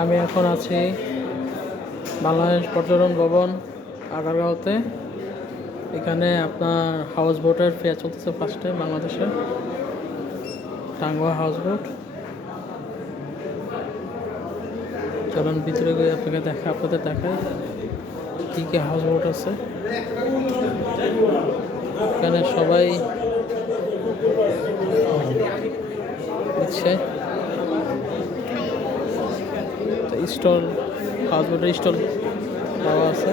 আমি এখন আছি বাংলাদেশ পর্যটন ভবন আগারগাঁওতে। এখানে আপনার হাউস বোটের ফেয়ার চলতেছে ফার্স্টে বাংলাদেশে, টাঙ্গুয়া হাউস বোট। চলুন ভিতরে গিয়ে আপনাদের দেখায় কী কী হাউস বোট আছে। এখানে সবাই দিচ্ছে স্টল, হাউস বোটের স্টল দেওয়া আছে।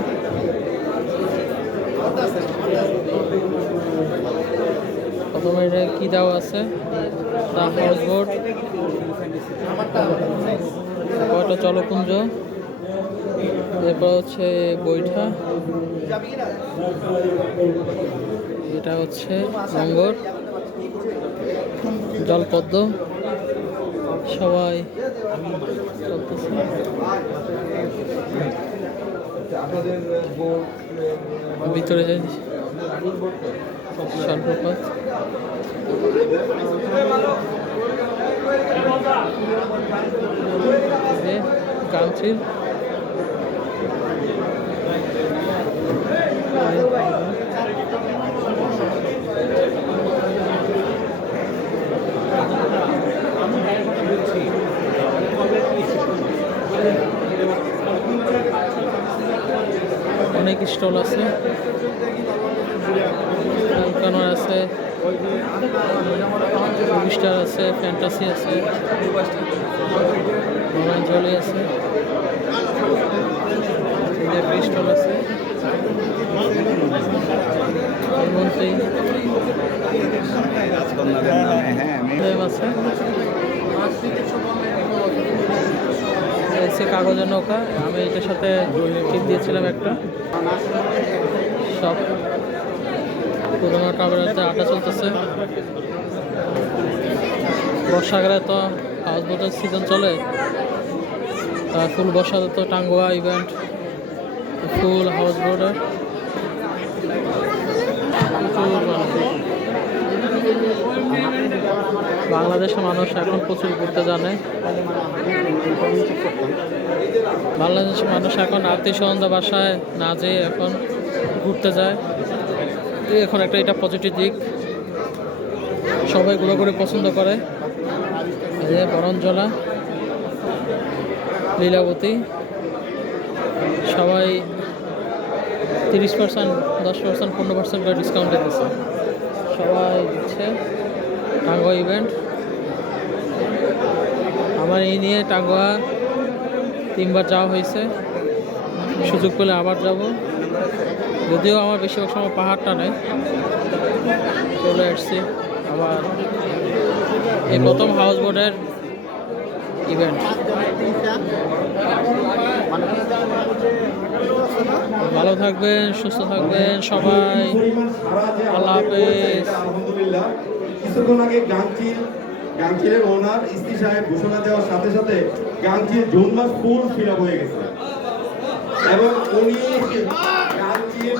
প্রথমে এটা কি দেওয়া আছে, দ্য হাউস বোট, কয়টা জলপুঞ্জ, এরপর হচ্ছে বৈঠা, এটা হচ্ছে লঙ্গর, জলপদ্ম, সবাই চলতেছে। ভিতরে যাই, জলপ্রপাত, গাংচিল, অনেক স্টল আছে, আছে, স্টার আছে, ফ্যান্টাসি আছে, জলি আছে, স্টল আছে, আছে কাগজের নৌকা। আমি এটার সাথে টিপ দিয়েছিলাম একটা। সব পুরোনো টাওয়ারেতে আটা চলতেছে। বর্ষাকালে তো হাউস বোটের সিজন চলে, ফুল বর্ষাতে তো টাঙ্গুয়া ইভেন্ট, ফুল হাউস বোটের বাংলাদেশের মানুষ এখন প্রচুর ঘুরতে জানে। বাংলাদেশের মানুষ এখন আত্মীয় স্বজনদের বাসায় না যেয়ে এখন ঘুরতে যায়। এখন একটা এটা পজিটিভ দিক, সবাই ঘোরাঘুরি পছন্দ করে। বরঞ্জলা, লীলাবতী, সবাই 30%, 10%, 15% করে ডিসকাউন্টে দিচ্ছে, সবাই দিচ্ছে। টাঙ্গুয়া ইভেন্ট, আমার এই নিয়ে টাঙ্গুয়া 3বার যাওয়া হয়েছে, সুযোগ পেলে আবার যাব। যদিও আমার বেশিরভাগ সময় পাহাড়টা নেই, চলে আসছি আবার। এই প্রথম হাউস বোটের ইভেন্ট। ভালো থাকবেন, সুস্থ থাকবেন সবাই, আল্লাহ হাফেজ। কিছুক্ষণ আগে গাংচিলের ওনার ইস্তি সাহেব ঘোষণা দেওয়ার সাথে সাথে গাংচিল জুন মাস ফুল ফিল আপ হয়ে গেছে এবং উনি গাংচিল